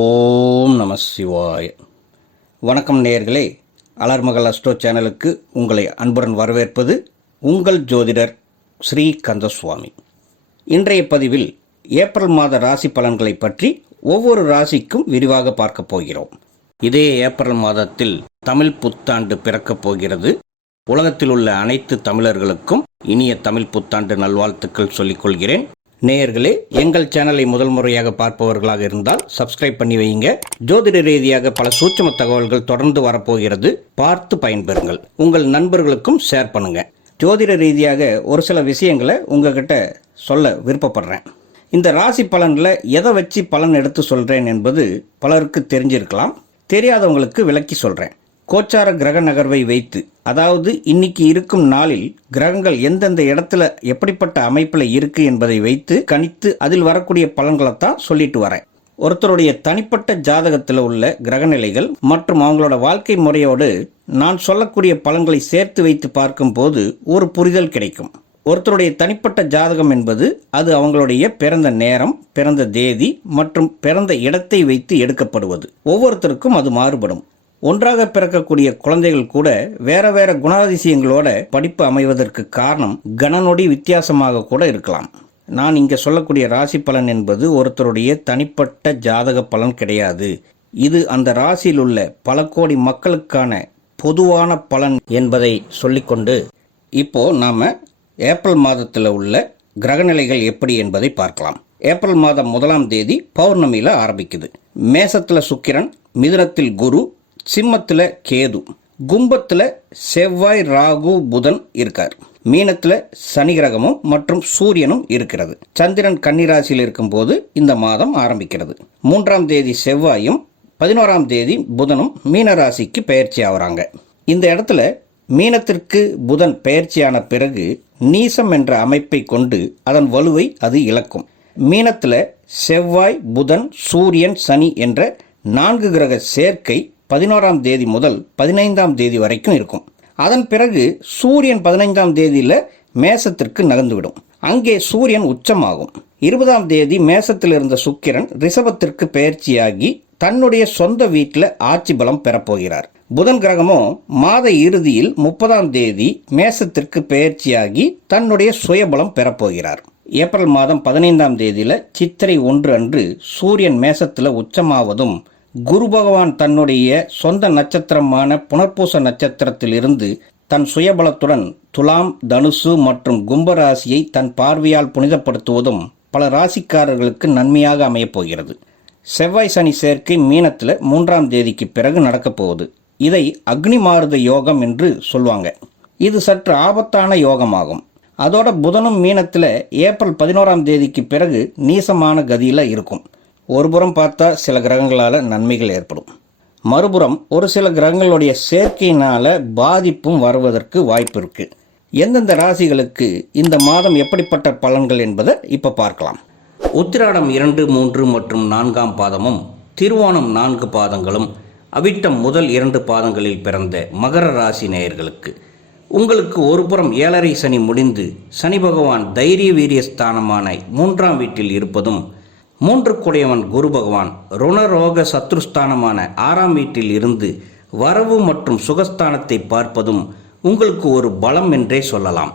ஓம் நம சிவாய. வணக்கம் நேயர்களே, அலர்மகள் அஸ்ட்ரோ சேனலுக்கு உங்களை அன்புடன் வரவேற்பது உங்கள் ஜோதிடர் ஸ்ரீ கந்தசுவாமி. இன்றைய பதிவில் ஏப்ரல் மாத ராசி பலன்களை பற்றி ஒவ்வொரு ராசிக்கும் விரிவாக பார்க்க போகிறோம். இதே ஏப்ரல் மாதத்தில் தமிழ் புத்தாண்டு பிறக்கப் போகிறது. உலகத்தில் உள்ள அனைத்து தமிழர்களுக்கும் இனிய தமிழ் புத்தாண்டு நல்வாழ்த்துக்கள் சொல்லிக்கொள்கிறேன். நேயர்களே, எங்கள் சேனலை முதல் முறையாக பார்ப்பவர்களாக இருந்தால் சப்ஸ்கிரைப் பண்ணி வைங்க. ஜோதிட ரீதியாக பல சூட்சும தகவல்கள் தொடர்ந்து வரப்போகிறது, பார்த்து பயன்பெறுங்கள். உங்கள் நண்பர்களுக்கும் ஷேர் பண்ணுங்க. ஜோதிட ரீதியாக ஒரு சில விஷயங்களை உங்ககிட்ட சொல்ல விருப்பப்படுறேன். இந்த ராசி பலனில் எதை வச்சு பலன் எடுத்து சொல்கிறேன் என்பது பலருக்கு தெரிஞ்சிருக்கலாம். தெரியாதவங்களுக்கு விளக்கி சொல்கிறேன். கோச்சார கிரக நகர்வை வைத்து, அதாவது இன்னைக்கு இருக்கும் நாளில் கிரகங்கள் எந்தெந்த இடத்துல எப்படிப்பட்ட அமைப்பில் இருக்கு என்பதை வைத்து கணித்து அதில் வரக்கூடிய பலன்களைத்தான் சொல்லிட்டு வரேன். ஒருத்தருடைய தனிப்பட்ட ஜாதகத்தில் உள்ள கிரகநிலைகள் மற்றும் அவங்களோட வாழ்க்கை முறையோடு நான் சொல்லக்கூடிய பலன்களை சேர்த்து வைத்து பார்க்கும்போது ஒரு புரிதல் கிடைக்கும். ஒருத்தருடைய தனிப்பட்ட ஜாதகம் என்பது அது அவங்களுடைய பிறந்த நேரம், பிறந்த தேதி மற்றும் பிறந்த இடத்தை வைத்து எடுக்கப்படுவது. ஒவ்வொருத்தருக்கும் அது மாறுபடும். ஒன்றாக பிறக்கக்கூடிய குழந்தைகள் கூட வேற வேற குணாதிசயங்களோட படிப்பு அமைவதற்கு காரணம் கணநொடி வித்தியாசமாக கூட இருக்கலாம். நான் இங்கே சொல்லக்கூடிய ராசி பலன் என்பது ஒருத்தருடைய தனிப்பட்ட ஜாதக பலன் கிடையாது. இது அந்த ராசியில் உள்ள பல கோடி மக்களுக்கான பொதுவான பலன் என்பதை சொல்லிக்கொண்டு இப்போ நாம ஏப்ரல் மாதத்தில் உள்ள கிரகநிலைகள் எப்படி என்பதை பார்க்கலாம். ஏப்ரல் மாதம் 1ஆம் தேதி பௌர்ணமியில் ஆரம்பிக்குது. மேசத்தில் சுக்கிரன், மிதுனத்தில் குரு, சிம்மத்தில் கேது, கும்பத்தில் செவ்வாய், ராகு, புதன் இருக்கார். மீனத்தில் சனி கிரகமும் மற்றும் சூரியனும் இருக்கிறது. சந்திரன் கன்னிராசியில் இருக்கும்போது இந்த மாதம் ஆரம்பிக்கிறது. 3ஆம் தேதி செவ்வாயும் 11ஆம் தேதி புதனும் மீன ராசிக்கு பெயர்ச்சி ஆகிறாங்க. இந்த இடத்துல மீனத்திற்கு புதன் பெயர்ச்சியான பிறகு நீசம் என்ற அமைப்பை கொண்டு அதன் வலுவை அது இழக்கும். மீனத்தில் செவ்வாய், புதன், சூரியன், சனி என்ற 4 கிரக சேர்க்கை 11ஆம் தேதி முதல் 15ஆம் தேதி வரைக்கும் இருக்கும். அதன் பிறகு சூரியன் 15ஆம் தேதியில் மேசத்திற்கு நகர்ந்துவிடும். அங்கே சூரியன் உச்சமாகும். 20ஆம் தேதி மேசத்தில் இருந்த சுக்கிரன் ரிஷபத்திற்கு பெயர்ச்சியாகி தன்னுடைய சொந்த வீட்டில் ஆட்சி பலம் பெறப்போகிறார். புதன் கிரகமும் மாத இறுதியில் 30ஆம் தேதி மேசத்திற்கு பெயர்ச்சியாகி தன்னுடைய சுயபலம் பெறப்போகிறார். ஏப்ரல் மாதம் 15ஆம் தேதியில் சித்திரை 1 அன்று சூரியன் மேசத்தில் உச்சமாவதும் குரு பகவான் தன்னுடைய சொந்த நட்சத்திரமான புனர்பூச நட்சத்திரத்தில் இருந்து தன் சுயபலத்துடன் துலாம், தனுசு மற்றும் கும்பராசியை தன் பார்வையால் புனிதப்படுத்துவதும் பல ராசிக்காரர்களுக்கு நன்மையாக அமையப் போகிறது. செவ்வாய் சனி சேர்க்கை மீனத்தில் 3ஆம் தேதிக்கு பிறகு நடக்கப் போகுது. இதை அக்னி மாருத யோகம் என்று சொல்லுவாங்க. இது சற்று ஆபத்தான யோகமாகும். அதோட புதனும் மீனத்தில் ஏப்ரல் 11ஆம் தேதிக்கு பிறகு நீசமான கதியில் இருக்கும். ஒரு புறம் பார்த்தா சில கிரகங்களால் நன்மைகள் ஏற்படும், மறுபுறம் ஒரு சில கிரகங்களுடைய சேர்க்கையினால் பாதிப்பும் வருவதற்கு வாய்ப்பு இருக்குது. எந்தெந்த ராசிகளுக்கு இந்த மாதம் எப்படிப்பட்ட பலன்கள் என்பதை இப்போ பார்க்கலாம். உத்திராடம் 2, 3 மற்றும் 4ஆம் பாதமும், திருவோணம் 4 பாதங்களும், அவிட்டம் முதல் 2 பாதங்களில் பிறந்த மகர ராசி நேயர்களுக்கு உங்களுக்கு ஒரு புறம் 7.5 சனி முடிந்து சனி பகவான் தைரிய வீரிய ஸ்தானமான 3ஆம் வீட்டில் இருப்பதும், 3 குடையவன் குரு பகவான் ருணரோக சத்ருஸ்தானமான 6ஆம் வீட்டில் இருந்து வரவு மற்றும் சுகஸ்தானத்தை பார்ப்பதும் உங்களுக்கு ஒரு பலம் என்றே சொல்லலாம்.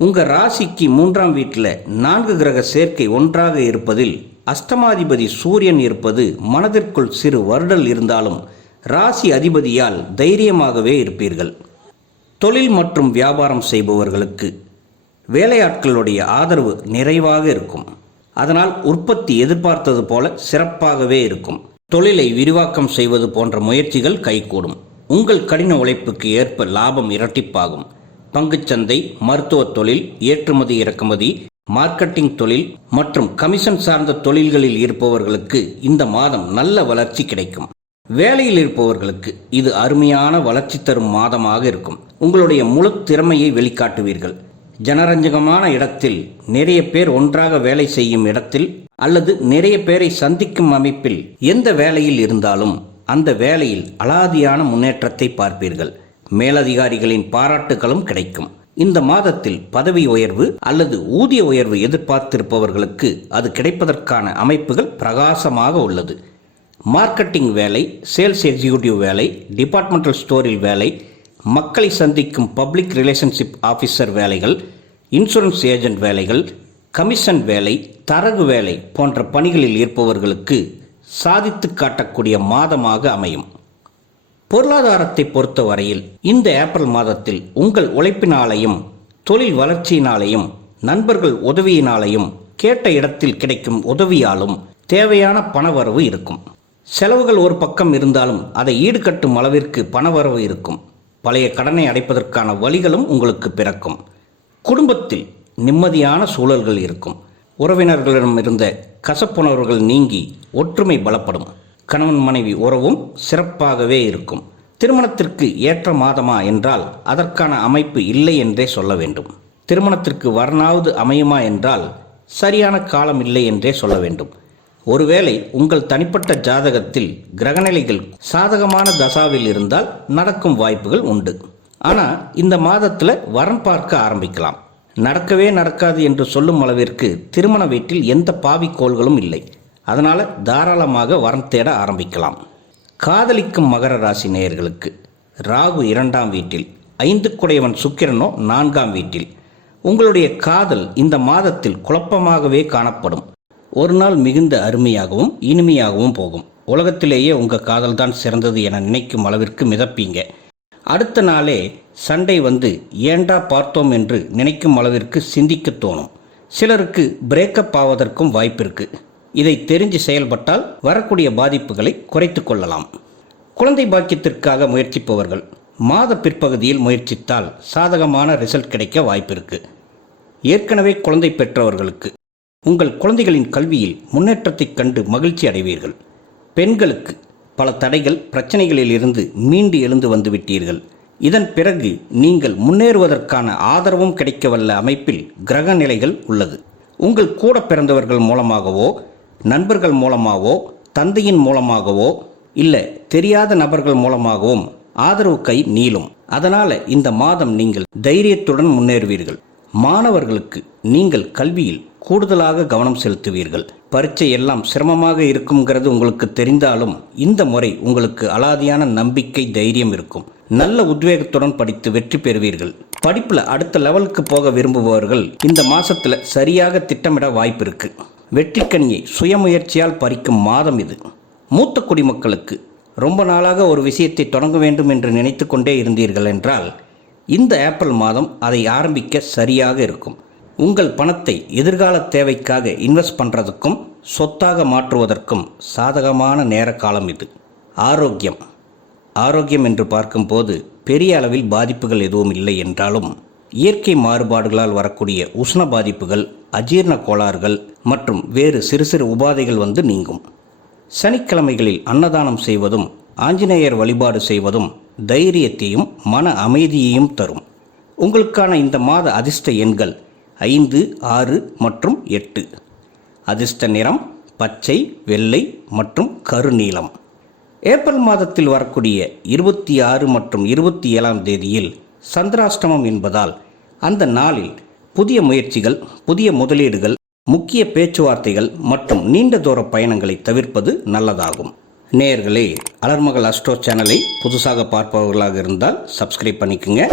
உங்கள் ராசிக்கு 3ஆம் வீட்டில் 4 கிரக சேர்க்கை ஒன்றாக இருப்பதில் அஷ்டமாதிபதி சூரியன் இருப்பது மனதிற்குள் சிறு வருடல் இருந்தாலும் ராசி அதிபதியால் தைரியமாகவே இருப்பீர்கள். தொழில் மற்றும் வியாபாரம் செய்பவர்களுக்கு வேலையாட்களுடைய ஆதரவு நிறைவாக இருக்கும். அதனால் உற்பத்தி எதிர்பார்த்தது போல சிறப்பாகவே இருக்கும். தொழிலை விரிவாக்கம் செய்வது போன்ற முயற்சிகள் கைகூடும். உங்கள் கடின உழைப்புக்கு ஏற்ப லாபம் இரட்டிப்பாகும். பங்குச்சந்தை, மருத்துவ தொழில், ஏற்றுமதி இறக்குமதி, மார்க்கெட்டிங் தொழில் மற்றும் கமிஷன் சார்ந்த தொழில்களில் இருப்பவர்களுக்கு இந்த மாதம் நல்ல வளர்ச்சி கிடைக்கும். வேலையில் இருப்பவர்களுக்கு இது அருமையான வளர்ச்சி தரும் மாதமாக இருக்கும். உங்களுடைய முழு திறமையை வெளிக்காட்டுவீர்கள். ஜனரஞ்சகமான இடத்தில், நிறைய பேர் ஒன்றாக வேலை செய்யும் இடத்தில் அல்லது நிறைய பேரை சந்திக்கும் அமைப்பில் எந்த வேலையில் இருந்தாலும் அந்த வேலையில் அலாதியான முன்னேற்றத்தை பார்ப்பீர்கள். மேலதிகாரிகளின் பாராட்டுகளும் கிடைக்கும். இந்த மாதத்தில் பதவி உயர்வு அல்லது ஊதிய உயர்வு எதிர்பார்த்திருப்பவர்களுக்கு அது கிடைப்பதற்கான அமைப்புகள் பிரகாசமாக உள்ளது. மார்க்கெட்டிங் வேலை, சேல்ஸ் எக்ஸிக்யூட்டிவ் வேலை, டிபார்ட்மெண்டல் ஸ்டோரில் வேலை, மக்களை சந்திக்கும் பப்ளிக் ரிலேஷன்ஷிப் ஆஃபீஸர் வேலைகள், இன்சூரன்ஸ் ஏஜென்ட் வேலைகள், கமிஷன் வேலை, தரகு வேலை போன்ற பணிகளில் இருப்பவர்களுக்கு சாதித்து காட்டக்கூடிய மாதமாக அமையும். பொருளாதாரத்தை பொறுத்தவரையில் இந்த ஏப்ரல் மாதத்தில் உங்கள் உழைப்பினாலையும் தொழில் வளர்ச்சியினாலையும் நண்பர்கள் உதவியினாலையும் கேட்ட இடத்தில் கிடைக்கும் உதவியாலும் தேவையான பணவரவு இருக்கும். செலவுகள் ஒரு பக்கம் இருந்தாலும் அதை ஈடுகட்டும் அளவிற்கு பணவரவு இருக்கும். பழைய கடனை அடைப்பதற்கான வழிகளும் உங்களுக்கு பிறக்கும். குடும்பத்தில் நிம்மதியான சூழல்கள் இருக்கும். உறவினர்களிடம் இருந்த கசப்புணர்வுகள் நீங்கி ஒற்றுமை பலப்படும். கணவன் மனைவி உறவும் சிறப்பாகவே இருக்கும். திருமணத்திற்கு ஏற்ற மாதமா என்றால் அதற்கான அமைப்பு இல்லை என்றே சொல்ல வேண்டும். திருமணத்திற்கு வரனாவது அமையுமா என்றால் சரியான காலம் இல்லை என்றே சொல்ல வேண்டும். ஒருவேளை உங்கள் தனிப்பட்ட ஜாதகத்தில் கிரகநிலைகள் சாதகமான தசாவில் இருந்தால் நடக்கும் வாய்ப்புகள் உண்டு. ஆனால் இந்த மாதத்தில் வரன் பார்க்க ஆரம்பிக்கலாம். நடக்கவே நடக்காது என்று சொல்லும் அளவிற்கு திருமண வீட்டில் எந்த பாவிக்கோள்களும் இல்லை. அதனால் தாராளமாக வரன் தேட ஆரம்பிக்கலாம். காதலிக்கும் மகர ராசி நேயர்களுக்கு ராகு 2ஆம் வீட்டில், 5 குடையவன் சுக்கிரனோ 4ஆம் வீட்டில். உங்களுடைய காதல் இந்த மாதத்தில் குழப்பமாகவே காணப்படும். ஒரு நாள் மிகுந்த அருமையாகவும் இனிமையாகவும் போகும். உலகத்திலேயே உங்கள் காதல் தான் சிறந்தது என நினைக்கும் அளவிற்கு மிதப்பீங்க. அடுத்த நாளே சண்டை வந்து ஏண்டா பார்த்தோம் என்று நினைக்கும் அளவிற்கு சிந்திக்க தோணும். சிலருக்கு பிரேக்கப் ஆவதற்கும் வாய்ப்பு இருக்கு. இதை தெரிஞ்சு செயல்பட்டால் வரக்கூடிய பாதிப்புகளை குறைத்து கொள்ளலாம். குழந்தை பாக்கியத்திற்காக முயற்சிப்பவர்கள் மாத பிற்பகுதியில் முயற்சித்தால் சாதகமான ரிசல்ட் கிடைக்க வாய்ப்பு இருக்கு. ஏற்கனவே குழந்தை பெற்றவர்களுக்கு உங்கள் குழந்தைகளின் கல்வியில் முன்னேற்றத்தை கண்டு மகிழ்ச்சி அடைவீர்கள். பெண்களுக்கு பல தடைகள் பிரச்சனைகளில் இருந்து மீண்டு எழுந்து வந்துவிட்டீர்கள். இதன் பிறகு நீங்கள் முன்னேறுவதற்கான ஆதரவும் கிடைக்கவல்ல அமைப்பில் கிரக நிலைகள் உள்ளது. உங்கள் கூட பிறந்தவர்கள் மூலமாகவோ, நண்பர்கள் மூலமாகவோ, தந்தையின் மூலமாகவோ, இல்லை தெரியாத நபர்கள் மூலமாகவும் ஆதரவு கை நீளும். அதனால் இந்த மாதம் நீங்கள் தைரியத்துடன் முன்னேறுவீர்கள். மாணவர்களுக்கு நீங்கள் கல்வியில் கூடுதலாக கவனம் செலுத்துவீர்கள். பரீட்சை எல்லாம் சிரமமாக இருக்குங்கிறது உங்களுக்கு தெரிந்தாலும் இந்த முறை உங்களுக்கு அலாதியான நம்பிக்கை, தைரியம் இருக்கும். நல்ல உத்வேகத்துடன் படித்து வெற்றி பெறுவீர்கள். படிப்பில் அடுத்த லெவலுக்கு போக விரும்புபவர்கள் இந்த மாசத்துல சரியாக திட்டமிட வாய்ப்பு இருக்கு. வெற்றிக்கனியை சுயமுயற்சியால் பறிக்கும் மாதம் இது. மூத்த குடிமக்களுக்கு ரொம்ப நாளாக ஒரு விஷயத்தை தொடங்க வேண்டும் என்று நினைத்து கொண்டே இருந்தீர்கள் என்றால் இந்த ஏப்ரல் மாதம் அதை ஆரம்பிக்க சரியாக இருக்கும். உங்கள் பணத்தை எதிர்கால தேவைக்காக இன்வெஸ்ட் பண்ணுறதுக்கும் சொத்தாக மாற்றுவதற்கும் சாதகமான நேர காலம் இது. ஆரோக்கியம் என்று பார்க்கும்போது பெரிய அளவில் பாதிப்புகள் எதுவும் இல்லை என்றாலும் இயற்கை மாறுபாடுகளால் வரக்கூடிய உஷ்ண பாதிப்புகள், அஜீரண கோளாறுகள் மற்றும் வேறு சிறு சிறு உபாதைகள் வந்து நீங்கும். சனிக்கிழமைகளில் அன்னதானம் செய்வதும் ஆஞ்சநேயர் வழிபாடு செய்வதும் தைரியத்தையும் மன அமைதியையும் தரும். உங்களுக்கான இந்த மாத அதிர்ஷ்ட எண்கள் 5, 6 மற்றும் 8. அதிர்ஷ்ட நிறம் பச்சை, வெள்ளை மற்றும் கருநீலம். ஏப்ரல் மாதத்தில் வரக்கூடிய 26 மற்றும் 27ஆம் தேதியில் சந்திராஷ்டமம் என்பதால் அந்த நாளில் புதிய முயற்சிகள், புதிய முதலீடுகள், முக்கிய பேச்சுவார்த்தைகள் மற்றும் நீண்ட தூர பயணங்களை தவிர்ப்பது நல்லதாகும். நேயர்களே, அலர்மகள் அஸ்ட்ரோ சேனலை புதுசாக பார்ப்பவர்களாக இருந்தால் சப்ஸ்கிரைப் பண்ணிக்கோங்க.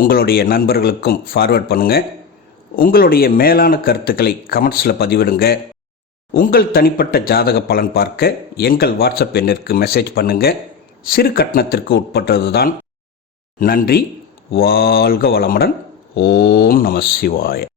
உங்களுடைய நண்பர்களுக்கும் ஃபார்வர்ட் பண்ணுங்கள். உங்களுடைய மேலான கருத்துக்களை கமெண்ட்ஸில் பதிவிடுங்க. உங்கள் தனிப்பட்ட ஜாதக பலன் பார்க்க எங்கள் வாட்ஸ்அப் எண்ணிற்கு மெசேஜ் பண்ணுங்கள். சிறு கட்டணத்திற்கு உட்பட்டது தான். நன்றி. வாழ்க வளமுடன். ஓம் நம சிவாய.